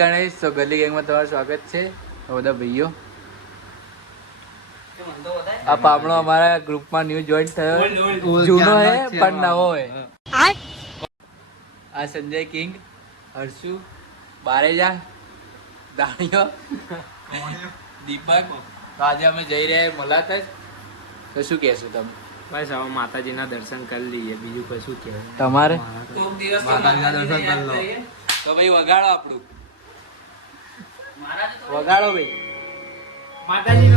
ગણેશ. તો ગલી ગેંગમાં તમારું સ્વાગત છે બધા ભાઈઓ. આ પાપણો અમારા ગ્રુપમાં ન્યૂ જોઈન થયો. જૂનો હે પણ નવો હે. આ સંજય કિંગ, હર્ષુ, બારેજા, દાણીઓ, દીપક. તો આજે અમે જઈ રહ્યા મલાત જ. તો શું કહેશું તમે? બસ હવે માતાજીના દર્શન કરી લઈએ, બીજું કશું કહેવાય તમારે? માતાજીના દર્શન કરી લો. તો ભાઈ વગાડો આપણું. વગાડો ભાઈ માતાજી.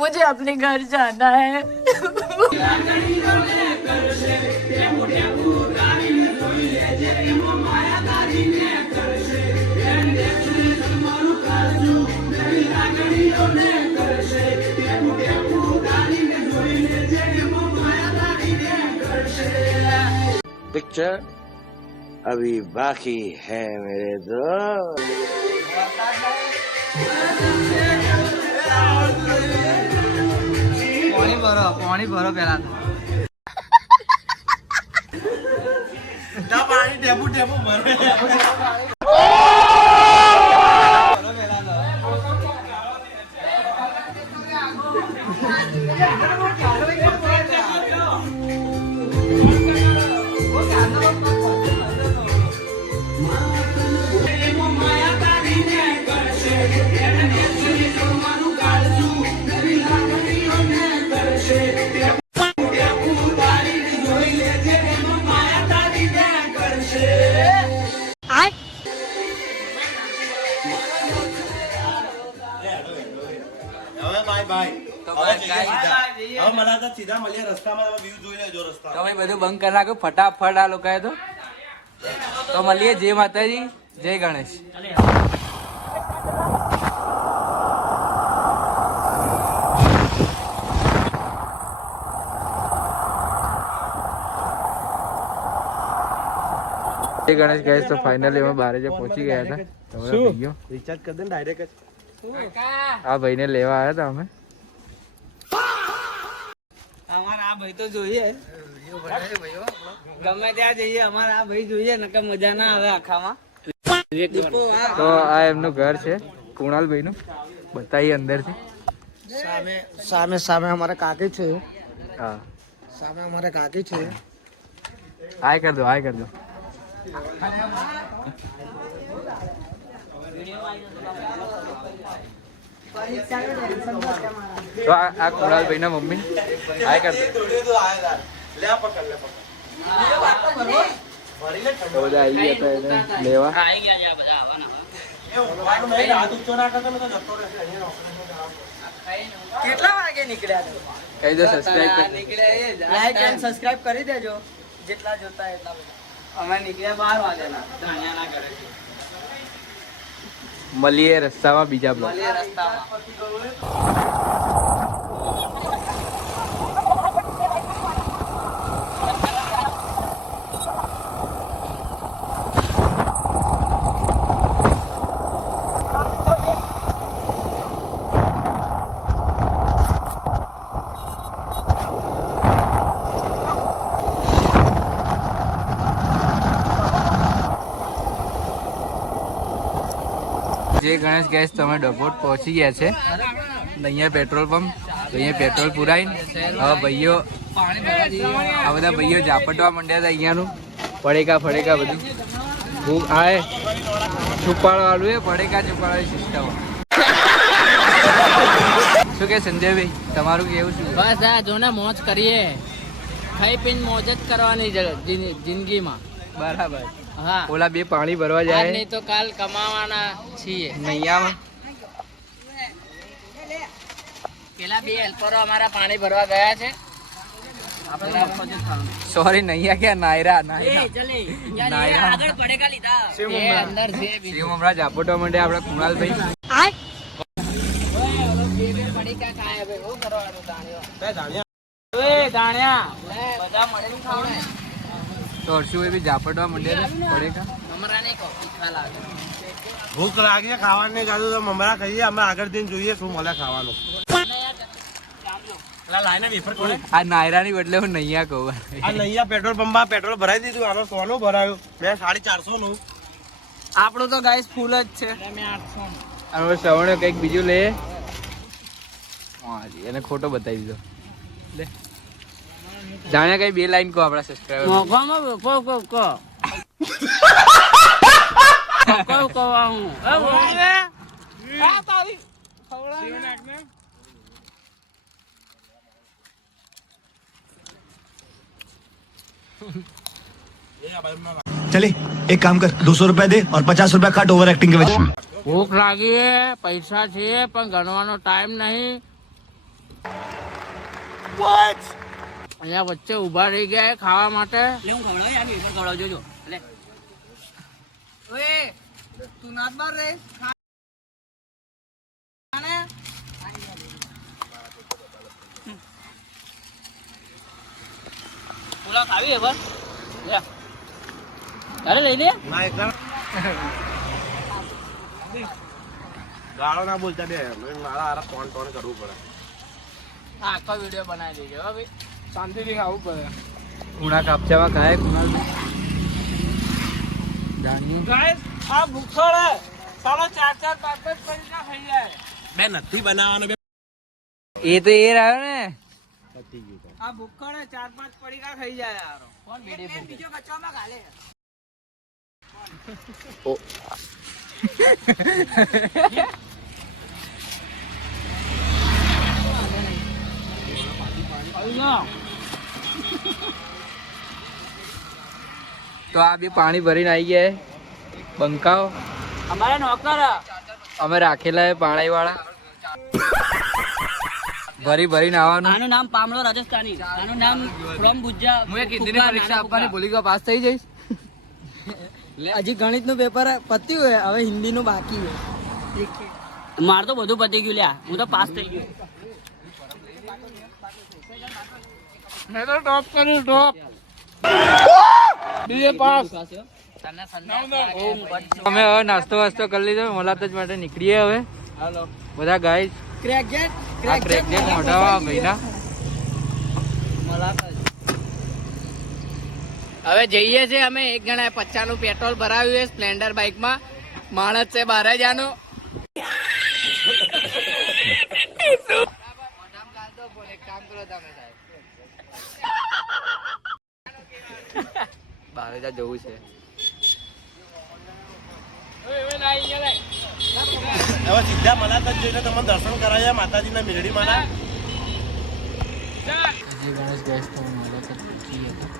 मुझे अपने घर जाना है. पिक्चर अभी बाकी है मेरे दोस्त. પાણી ભરો પેલા તમે બધું બંધ કરી નાખ્યું ફટાફટ. આ લોકોએ તો મળીએ. જય માતાજી, જય ગણેશ. જય ગણેશ ગાઈસ. તો ફાઇનલી અમે બારે જે પહોંચી ગયા હતા. રિચાર્જ કરી દે ડાયરેક્ટ. આ ભાઈને લેવા આવ્યા હતા અમે. અમારે આ ભાઈ તો જોઈએ, ગમે ત્યાં જઈએ અમારે આ ભાઈ જોઈએ, નકર મજા ના આવે આખામાં. તો આ એમનું ઘર છે કુણાલભાઈ નું. બતાવીએ અંદર થી. સામે સામે અમારે કાકી છે. હા, સામે અમારે કાકી છે. હાય કર દો, હાય કર દો. તો આ કુણાલભાઈ ના મમ્મી. હાય કર દો. તો બધા આવી ગયા હતા એને લેવા. કેટલા વાગે નીકળ્યા? કહી દો સબસ્ક્રાઇબ લાઈક એન્ડ સબસ્ક્રાઇબ કરી દેજો, જેટલા જોતા એટલા બધા. અમે નીકળ્યા 12 વાગ્યાના ધાણિયાના ઘરેથી. મળીએ રસ્તામાં બીજા બ્લોગ. મળીએ રસ્તામાં. જય ગણેશ ગેસ. તમે ડભોટ પહોંચી ગયા છે. અહીંયા પેટ્રોલ પંપ. અહીંયા પેટ્રોલ પુરાઈને હવે ભાઈઓ આ બધા ભાઈઓ ઝાપટવા માંડ્યા હતા. અહીંયાનું પડેકા બધું ખૂબ આ છુપાડવા વાળું એ પડેકા છુપાડવાની સિસ્ટમ. શું કે સંજયભાઈ, તમારું કેવું શું? બસ આ જો ને મોજ કરીએ, ખાઈ પીને મોજ જ કરવાની જિંદગીમાં. બરાબર. હા, ઓલા બે પાણી ભરવા જાય નહીં તો કાલ કમાવાના છીએ. નૈયામાં પેલા બે હેલ્પરો અમારા પાણી ભરવા ગયા છે. સોરી નૈયા ક્યાં નાયરા નાયરા આગળ પડેકા લીધા એ અંદર છે શિવ હમણાં ઝાપટવા માંડે આપણા કુણાલભાઈ પડેકા ખાય હવે શું કરવાનું દાણ્યો બધા મળીને ખાવ ને તો હર્ષુ એ બી ઝાપટવા માંડે પડેકા મમરા નહીં કહો તીખા લાગે. ભૂખ લાગે ખાવાનું નહીં ખાધું તો મમરા ખાઈએ અમે આગળ જઈને જોઈએ શું મળે ખાવાનું. આ નાયરાની બદલે હું નૈયા કહું. આ નૈયા પેટ્રોલ પંપમાં પેટ્રોલ ભરાઈ દીધું. આનો 100 નું ભરાયું, મેં 450 નું. આપણું તો ગાઈસ ફૂલ જ છે. મેં 800 હવે શ્રવણે કંઈક બીજું લે. હાજી એને ખોટો બતાવી દીધો. લે જાણ્યા કઈ બે લાઈન કહો આપણા સબસ્ક્રાઇબર. મોઘામાં કો હું તારી ખવડાવ. चले एक काम कर 200 रुपया दे और 50 रुपया काट ओवर एक्टिंग के वजह से. ભૂખ લાગી હે, પૈસા છે પણ ગણવાનો ટાઈમ નહીં. અહીંયા વચ્ચે ઉભા રહી ગયા ખાવા માટે. હું ખવડાવ જોજો. તું નાત બાર રે પુલાવ ખાવી હે બસ લે તારે લઈ લે. ના એક ગાળો ના બોલતા બે મારા હારા ટોન કરવું પડે. આખો વિડીયો બનાવી દેજો હો ભાઈ, શાંતિથી ખાવું પડે. કુણા કાપચામાં ખાય કુણાલ જાણીએ ગાઈસ આ ભૂખડ હે સાલો 4-4 5-5 પૈસા ખાઈ જાય. બે નથી બનાવવાનો બે એ તો એ રહ્યો ને. આ ભૂખડ હે 4-5 પડીકા ખાઈ જાય યાર. કોણ વિડિયો બીજો કચવામાં ગાલે. તો આ બે પાણી ભરીને આવી ગયા બંકાઓ. અમારે નોકર અમે રાખેલા હે પાણી વાળા. ભરીને આવવાનું. આનું નામ પામલો રાજસ્થાની. આનું નામ ફ્રોમ ભુજા. હું એક હિન્દીની પરીક્ષા આપવાની ભૂલી ગયો, પાસ થઈ જઈશ. હજી ગણિત નું પેપર પત્યું હોય, હવે હિન્દી નું બાકી હોય. માર તો બધું પતી ગયું લ્યા, હું તો પાસ થઈ ગયો. મેં તો ટોપ કર્યું, ટોપ. BA pass. અમે હવે નાસ્તો વાસ્તો કરી લીધો, મુલાકાત માટે નીકળીએ હવે. હાલો બધા ગાઈસ ક્રેકેટ આ ક્રેક જે મોઢા મહિના હવે જઈએ છે અમે. એક જણા 50 નું પેટ્રોલ ભરાવ્યું છે સ્પ્લેન્ડર બાઇક માં. માણસ છે 12 નું. બારેજા જવું છે. હવે સીધા મલાતા જ જોઈને તમને દર્શન કરાયા માતાજીના મેરડી માના. ગણેશ ગેસ તો મુલાકાત પૂછી હતી.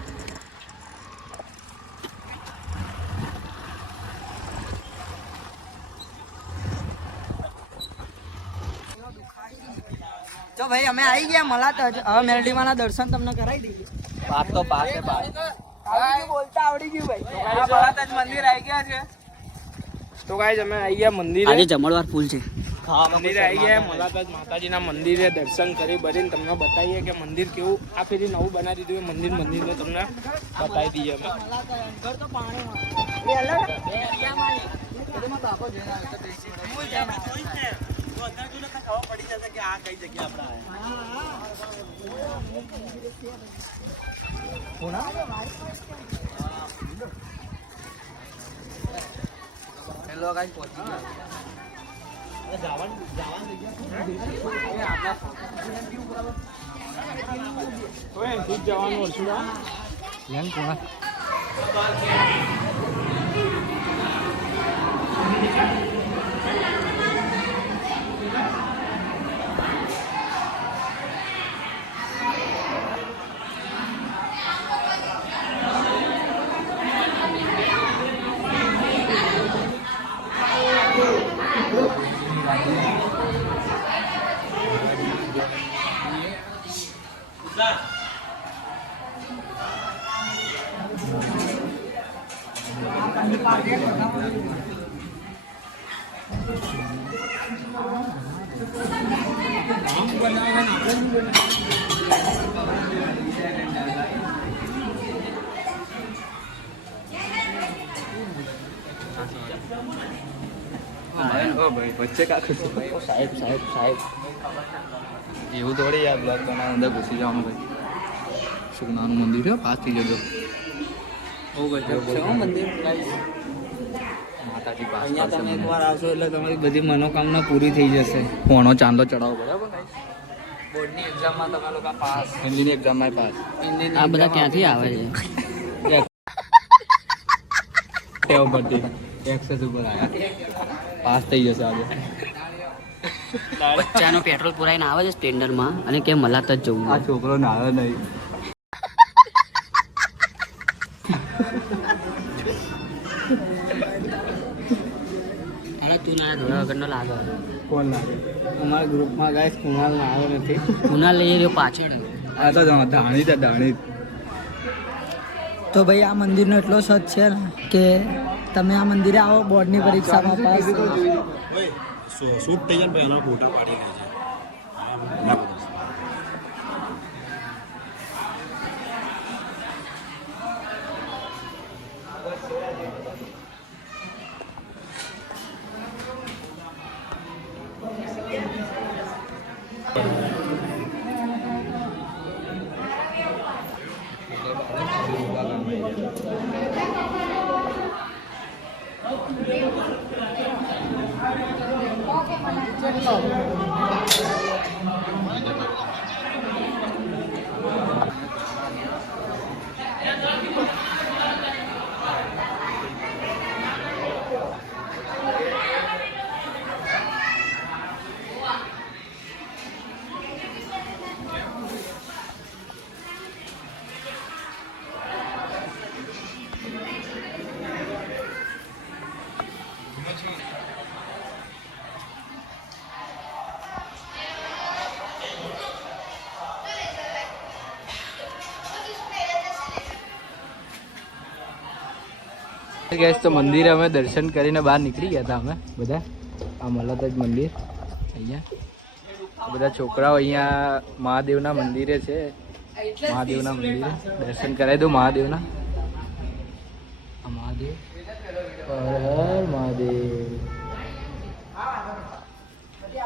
તો ભાઈ અમે આવી ગયા મલાતા. હવે મેરડીમાં ના દર્શન તમને કરાવી દઈએ. પાસ તો પાસ છે પાસ. બોલતા આવડી ગયું ભાઈ. મલાતા જ મંદિર આવી ગયા છે. તો ગાઈસ અમે આવી ગયા મંદિરે. આજે જમણવાર ફૂલ છે. મંદિરે આવી ગયા મલાતા માતાજીના મંદિરે દર્શન કરી ભરીને તમને બતાવીએ કે મંદિર કેવું આ ફેરી નવું બનાવી દીધું મંદિરને તમને બતાવી દઈએ અમે. ખબર પડી જશે કે આ કઈ જગ્યા હેલો ગાઈસ પહોંચી ગયા. શું જવાનું હતું લેન કુણા વચ્ચે કાકુ સાહેબ સાહેબ સાહેબ એવું થોડી યાર બ્લોગ બનાવવા અંદર ઘૂસી જવાનું ભાઈ. શું નાનું મંદિર છે, પાસ થઈ જજો. મંદિર માતાજી પાસ અહીંયા તમે એકવાર આવશો એટલે તમારી બધી મનોકામના પૂરી થઈ જશે. પોણો ચાંદલો ચડાવો બરાબર. બોર્ડની એક્ઝામમાં તમે લોકો પાસ. હિન્દીની એક્ઝામમાં પાસ. આ બધા ક્યાંથી આવે છે? ટેવ પરથી એક્સેસ ઉપર આવ્યા, પાસ થઈ જશે આજે. બચ્ચાનો પેટ્રોલ પુરાઈને આવે છે સ્પ્લેન્ડરમાં અને કે મલાત જ જવું. આ છોકરો નાવે નહીં. અરે તું ના ધોયા વગરનો લાગે. કોણ લાગે? અમારા ગ્રુપમાં ગાઈસ કુણાલ ના આવે નથી. કુણાલ લઈ રહ્યો પાછળ. આ તો ધાણી છે, ધાણી. તો ભાઈ આ મંદિરનો એટલો સચ છે ને કે તમે આ મંદિરે આવો બોર્ડની પરીક્ષામાં પાસ શૂટ થઈ જાય એના ફોટા પાડી લે છે. ગેસ તો મંદિરે અમે દર્શન કરીને બહાર નીકળી ગયા હતા અમે બધા. આ મલાત જ મંદિર અહીંયા. બધા છોકરાઓ અહીંયા મહાદેવના મંદિરે છે. મહાદેવના મંદિરે દર્શન કરાવી દો મહાદેવના. આ મહાદેવ, હર હર મહાદેવ.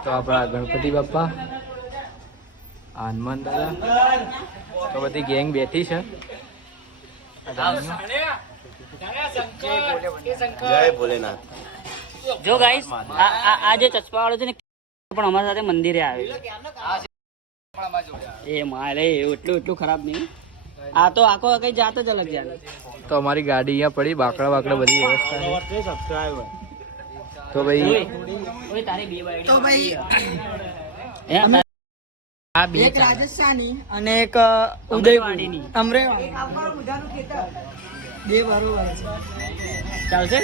તો આપણા ગણપતિ બાપા, હનુમાન દાદા, તો બધી ગેંગ બેઠી છે. જય ભોલેનાથ. જો ગાઈસ આ જે ચશ્મા વાળો છે ને પણ અમારા સાથે મંદિરે આવે. એ મારે એટલું ખરાબ નહીં. આ તો આખો કઈ જાત જ અલગ જાય. તો અમારી ગાડી અહીંયા પડી, બાકડા બાકડા બધી વ્યવસ્થા છે. તો ભાઈ તારી બે બાઈડી તો ભાઈ આ બે એક રાજસ્થાની અને એક ઉદયવાડીની. અમરેવાડી બે બરોબર છે. ચાલશે.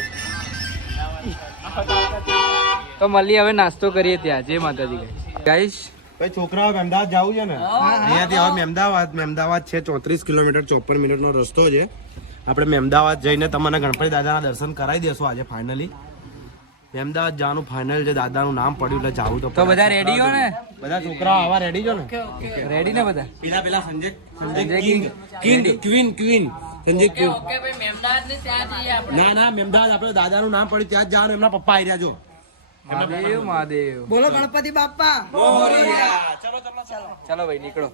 તો મળીએ હવે, નાસ્તો કરીએ ત્યાં. જય માતાજી ગાઈસ. ભાઈ છોકરાઓ અમદાવાદ જવું છે ને, અહીંયાથી હવે મહેમદાવાદ છે 34 કિલોમીટર 54 મિનિટનો રસ્તો છે. આપણે મહેમદાવાદ જઈને તમને ગણપતિ દાદાના દર્શન કરાવી દેશું આજે ફાઇનલી. મહેમદાવાદ જવાનું ફાઇનલ છે, દાદાનું નામ પડ્યું એટલે જાવું તો બધા રેડી હો ને? બધા છોકરાઓ આવા રેડી છો ને? રેડી ને બધા? પેલા સંજય ક્વીન સંજય ક્વીન. ના મહેમદાવાદ આપણે દાદાનું નામ પડ્યું ત્યાં જ જવાનું. એમના પપ્પા આવી રહ્યા જો. મહાદેવ મહાદેવ. બોલો ગણપતિ બાપા. ચાલો ભાઈ નીકળો.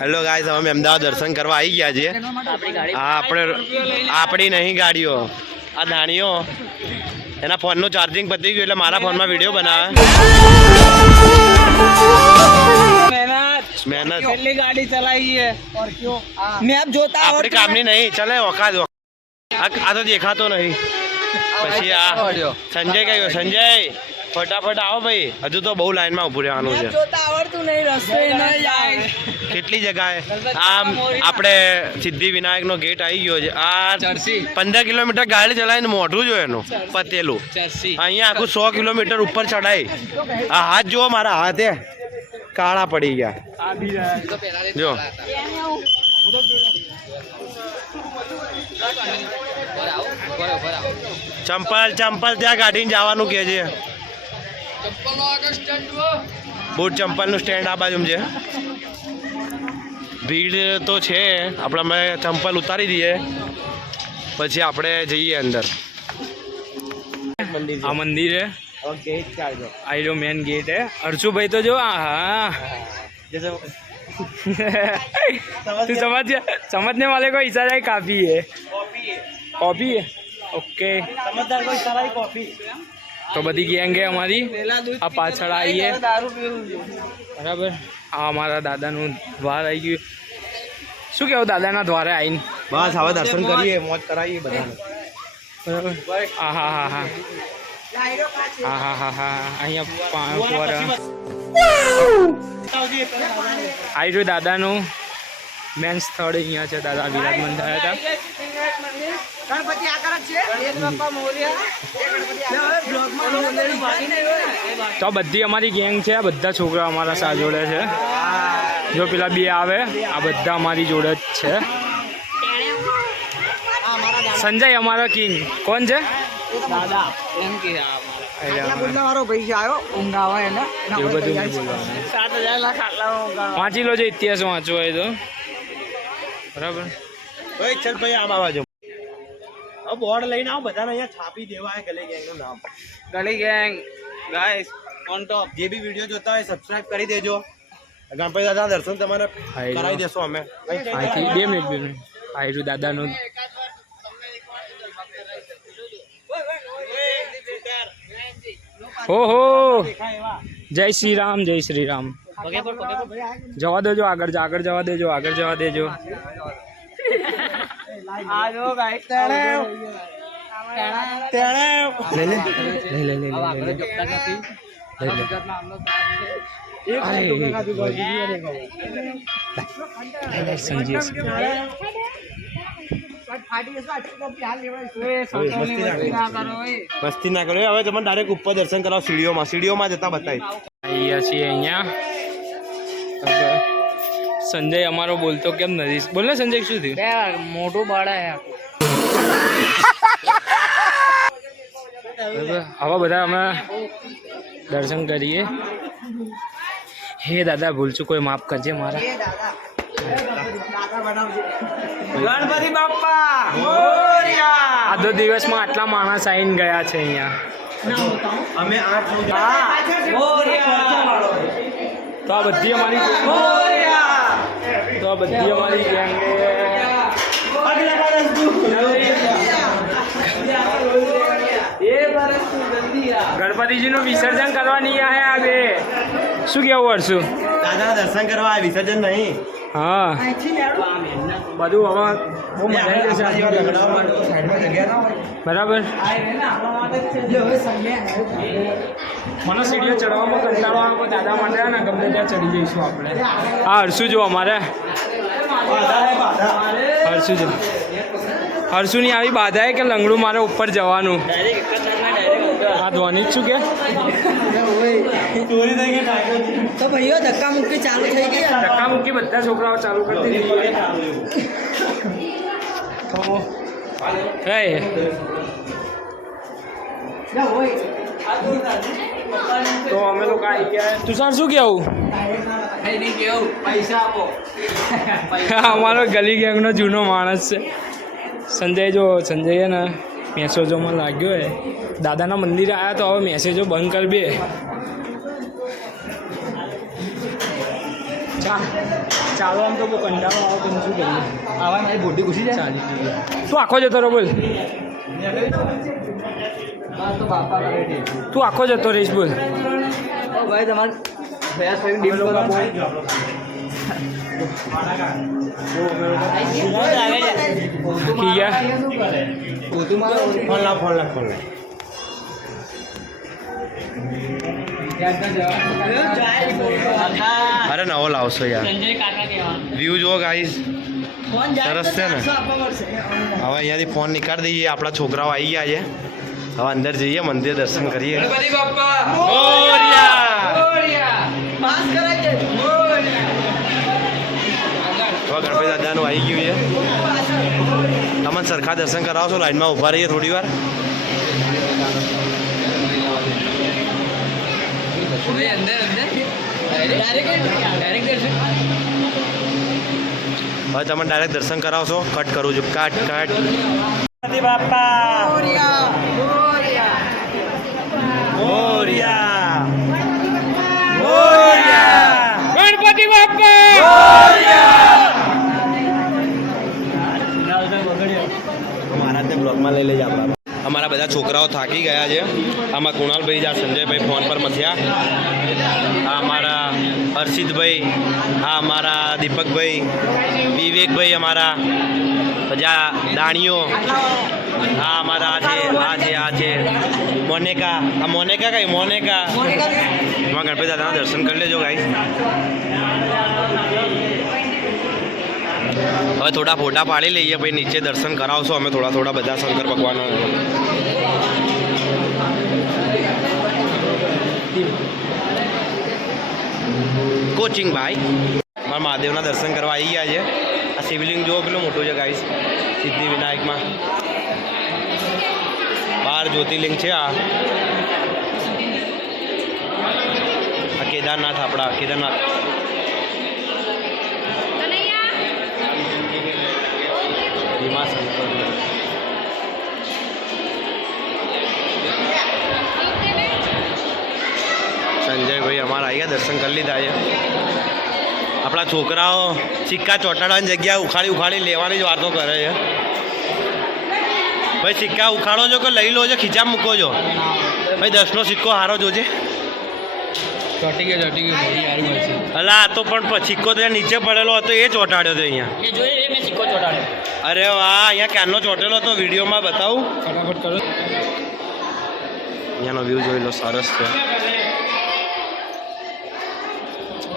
હેલો ગાઈસ, અમે અમદાવાદ દર્શન કરવા આવી ગયા છીએ. આપણી નહીં ગાડીઓ, આ ધાણીઓ એના ફોનનું ચાર્જિંગ પતી ગયું એટલે મારા ફોનમાં વિડીયો બનાવે. મહેનત કેટલી ગાડી ચલાવી છે મેં આપ જોતા આપણી કામની નહીં ચલે ઓકાત આ તો દેખાતો નહીં પછી આ સંજય કયો સંજય ફટાફટ આવો ભાઈ હજુ તો બહુ લાઈનમાં ઉભું રહેવાનું છે જોતા આવડતું નહીં રસ્તો એ નહીં જાય કેટલી જગ્યાએ આમ આપણે સિદ્ધિ વિનાયકનો ગેટ આવી ગયો છે આ 15 કિલોમીટર ગાડી ચલાવીને મોઢું જો એનું પતેલું અહીંયા આખું 100 કિલોમીટર ઉપર ચડાઈ આ હાથ જુઓ મારા હાથે કાળા પડી ગયા જો ચંપલ ત્યાં ગાડીને જવાનું કે છે બૂટ ચંપલનું સ્ટેન્ડ આ બાજુ છે ભીડ તો છે આપણે અમે ચંપલ ઉતારી દઈએ પછી આપણે જઈએ અંદર આ મંદિર है आई लो मेन गेट है अर्शु भाई तो जो हाँ तू समझने वाले को इशारा ही काफी है कॉफी है ओके तो बधी गैंग है हमारी आ पाछળ आવીએ બરાબર આ અમારા દાદાનું દ્વાર આવી ગયું શું કહેવું દાદાના દ્વારે આવીને બસ હવે દર્શન કરીએ મોજ કરાવીએ બધાને બરાબર હા હા હા હા હા હા હા હા અહીંયા આવી રહ્યું દાદાનું મેન સ્થળ અહીંયા છે દાદા વિરાજમાન થયા હતા ગણપતિ આકાર છે તો બધી અમારી ગેંગ છે આ બધા છોકરા અમારા સા જોડે છે જો પેલા બે આવે આ બધા અમારી જોડે જ છે સંજય અમારો કિંગ કોણ છે દાદા એમ કે વાળો ભાઈ આવ્યો ઊંઘ આવે એને એવું બધું નહીં બોલવાનું 7,000 ના ખાટલામાં ઊંઘ વાંચી લો જો ઇતિહાસ વાંચવો હોય તો બરાબર ઓય ચલ ભાઈ આમ આવા જો હવે બોર્ડ લઈને આવો બધાને અહીંયા છાપી દેવાય ગલી ગેંગનું નામ ગલી ગેંગ ગાઈસ ઓન ટોપ જે બી વિડીયો જોતા હોય સબસ્ક્રાઇબ કરી દેજો ગણપતિ દાદા દર્શન તમારે કરાવી દેશો અમે અહીંથી 2 મિનિટ આયરું દાદાનું હો હો જય શ્રી રામ જય શ્રી રામ જવા દેજો આગળ જવા દેજો આગળ જવા દેજો આ જો ગાઈસ મસ્તી ના કરો હવે તમે ડાયરેક્ટ ઉપર દર્શન કરાવો સીડીઓમાં જતા બતાવી અહીંયા છીએ અહીંયા સંજય અમારો બોલતો કેમ નથી બોલ ને સંજય શું થયું મોટું બાળા આવા બધા અમે દર્શન કરીએ હે દાદા ભૂલ છું કોઈ માફ કરજે મારા ગણપતિ બાપ્પા મોરયા આ 2 દિવસમાં આટલા માણસ આવીને ગયા છે અહીંયા અમે 8 તો આ બધી અમારી ગેંગ ગણપતિજીનું વિસર્જન કરવા નહીં આવ્યા આ બે શું કેવું વર્ષું દાદા દર્શન કરવા વિસર્જન નહીં હા બધું હવે બહુ મજા આવી જશે બરાબર મને સીડીઓ ચડવામાં કંટાળો આવે દાદા માટે ને ગમે ત્યાં ચડી જઈશું આપણે હા હર્ષુ જો અમારે હર્ષુની આવી બાધા કે લંગડું મારે ઉપર જવાનું આ ધ્વનિ જ શું કે તો ભાઈઓ ધક્કા મુક્કી ચાલુ થઈ ગઈ ધક્કા મુક્કી બધા છોકરાઓ ચાલુ કરી દીધી તો અમે લોકો આવી ગયા તુષાર શું કેવું અમારો ગલી ગેંગનો જૂનો માણસ છે સંજય ને મેસેજોમાં લાગ્યો હે દાદાના મંદિરે આવ્યા તો હવે મેસેજો બંધ કરી બે ચાલો આમ તો બહુ કંટાળો આવો પણ શું કરીએ આવા મારી બોડી ઘૂસી જાય ચાલી તું આખો જતો રહો બોલ તું આખો જતો રહીશ બોલ ભાઈ તમારે ફોન લાગ અરે નવો લાવશો યાર. વ્યૂ જુઓ ગાઈસ, સરસ છે ને. હવે અહીંયાથી ફોન નીકાળી દઈએ. આપણા છોકરાઓ આવી ગયા છે. હવે અંદર જઈએ, મંદિર દર્શન કરીએ. ગણપતિ બાપ્પા મોરયા! હવે ગણપતિ દાદાનું આવી ગયું છે. તમને સરખા દર્શન કરાવશો? લાઈનમાં ઊભા રહીએ થોડી વાર. ભાઈ અંદર ડાયરેક્ટ દર્શન. હવે તમને ડાયરેક્ટ દર્શન કરાવશો. કટ કરું છું. કટ ગણપતિ બાપ્પા મોરયા! ગણપતિ બાપ્પા મહારાજને બ્લોગમાં લઈ લઈએ આપણા. અમારા બધા છોકરાઓ થાકી ગયા છે. આમાં કુણાલભાઈ જા, સંજયભાઈ ફોન પર મથ્યા. આ અમારા હર્ષિતભાઈ, આ અમારા દીપકભાઈ, વિવેકભાઈ અમારા, પછી આ દાણીઓ, આ અમારા આ છે મોનેકા. આ મોનેકા કઈ મોનેકા. એમાં ગણપતિ દાદાના દર્શન કરી લેજો ગાઈસ. હવે થોડા ફોટા પાડી લઈએ, પછી નીચે દર્શન કરાવશો અમે થોડા બધા શંકર ભગવાન. કોચિંગ ભાઈ મારા મહાદેવના દર્શન કરવા આવી ગયા છે. આ શિવલિંગ જુઓ કેટલું મોટું છે ગાઈસ. સિદ્ધિ વિનાયકમાં 12 જ્યોતિર્લિંગ છે. આ કેદારનાથ, આપણા કેદારનાથ. સંજયભાઈ અમારા અહીંયા દર્શન કરી લીધા છે. આપણા છોકરાઓ સિક્કા ચોટાડવાની જગ્યા ઉખાડી લેવાની જ વાતો કરે છે. ભાઈ સિક્કા ઉખાડો છો કે લઈ લો છો, ખીચા મૂકો છો? ભાઈ 10નો સિક્કો હારો જોજે. ચોટી ગયો અલા આ તો પણ સિક્કો તો નીચે પડેલો હતો, એ ચોટાડ્યો હતો અહીંયા. અરે વાહ, અહીંયા ક્યારનો ચોટેલો હતો, વિડીયોમાં બતાવું. ફટાફટ કરો. અહીંયાનો વ્યૂ જોઈ લો, સરસ છે.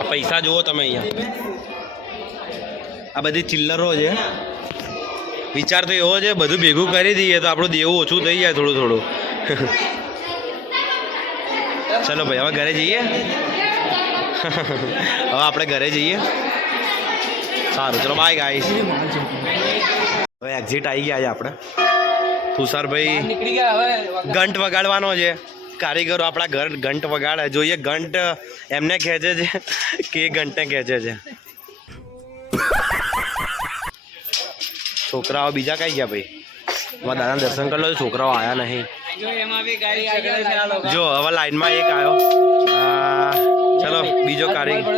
પૈસા જુઓ તમે અહીંયા. આ બધી ચિલ્લરો છે. વિચાર તો એવો છે, બધું ભેગું કરી દઈએ તો આપણું દેવું ઓછું થઈ જાય થોડું. ચલો ભાઈ હવે ઘરે જઈએ. હવે આપણે ઘરે જઈએ. સારું ચલો બાય ગાઈસ. હવે એક્ઝિટ આવી ગયા છે આપણે. તુષારભાઈ નીકળી ગયા. હવે ઘંટ વગાડવાનો છે. કારીગરો આપણા ઘર ઘંટ વગાડે. જોઈએ ઘંટ એમને ખેંચે છે કે ઘંટને ખેંચે છે. છોકરાઓ બીજા કઈ ગયા ભાઈ? મારા દાદાના દર્શન કરી લો. છોકરાઓ આવ્યા નહીં. જો હવે લાઈનમાં એક આવ્યો. ચલો બીજો કારીગર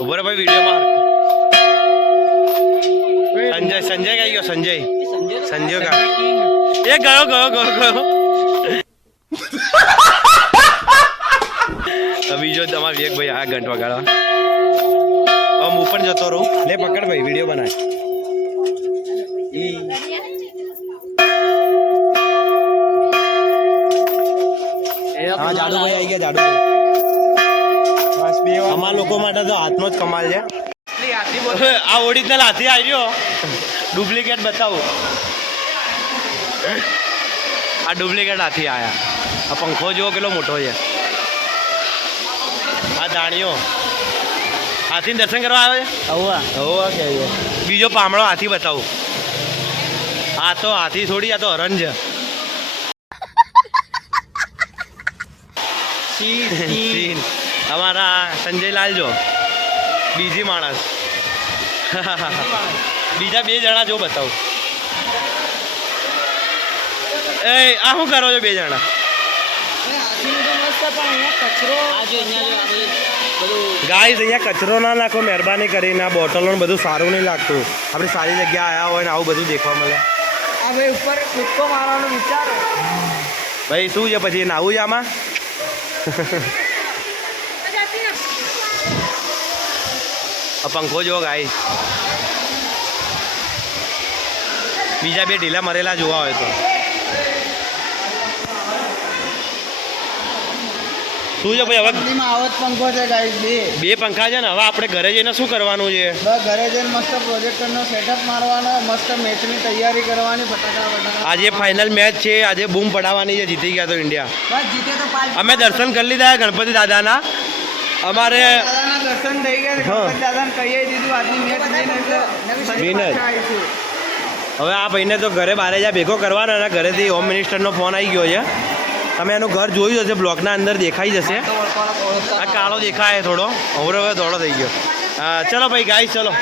ઉભો રે ભાઈ. વિડીયોમાં સંજય કઈ ગયો? સંજય એ ગયો. બીજો તમારે વિવેક ભાઈ આ ઘંટ વગાડવા. હવે હું પણ જતો રહું. લે પકડ ભાઈ, વિડીયો બનાય. હા જાડુભાઈ આવી ગયા. જાડુભાઈ અમારા લોકો માટે તો હાથનો જ કમાલ છે. આ ઓરિજિનલ હાથી આવી રહ્યો. ડુપ્લિકેટ બતાવું. આ ડુપ્લિકેટ હાથી આયા. આ પંખો જુઓ કેટલો મોટો છે. આ દાણીઓ હાથી દર્શન કરવા આવે છે. બીજો પામણો હાથી બતાવું. આ તો હાથી થોડી, આ તો હરણ છે. અમારા સંજય લાલ જો બીજી માણસ. બીજા 2 જણા જો બતાવું. એ આ શું કરો છો 2 જણા? ગાઈસ અહીંયા કચરો ના નાખો મહેરબાની કરીને. આ બોટલો બધું સારું નહીં લાગતું. આપણે સારી જગ્યા આવ્યા હોય ને આવું બધું દેખવા મળે. આ ભાઈ ઉપર કૂદકો મારવાનો વિચારો. ભાઈ શું છે પછી નાવું છે આમાં? પંખો જો ગાય, બીજા બે ઢીલા મરેલા જોવા હોય તો શું છે ભાઈ? હવે આવત પંખો છે ગાઈસ, બે પંખા છે ને. હવે આપણે ઘરે જઈને શું કરવાનું છે? ઘરે જઈને મસ્ત પ્રોજેક્ટરનો સેટઅપ મારવાનો, મસ્ત મેચની તૈયારી કરવાની, ફટાકા. આજે ફાઇનલ મેચ છે, આજે બૂમ પડાવવાની છે. જીતી ગયા તો ઇન્ડિયા. બસ જીતે તો પાંચ. અમે દર્શન કરી લીધા ગણપતિ દાદાના. અમારે દાદાના દર્શન થઈ ગયા, ગણપતિ દાદાને કહી દીધું આજની મેચ વિન જ. હવે આ ભાઈને તો ઘરે બારે જા ભેગો કરવાનો, અને ઘરેથી હોમ મિનિસ્ટરનો ફોન આવી ગયો છે. તમે એનું ઘર જોયું હશે, બ્લોકના અંદર દેખાઈ જશે. આ કાળો દેખાય થોડો, હવે થોડો થઈ ગયો. હા ચલો ભાઈ ગાઈસ, ચલો.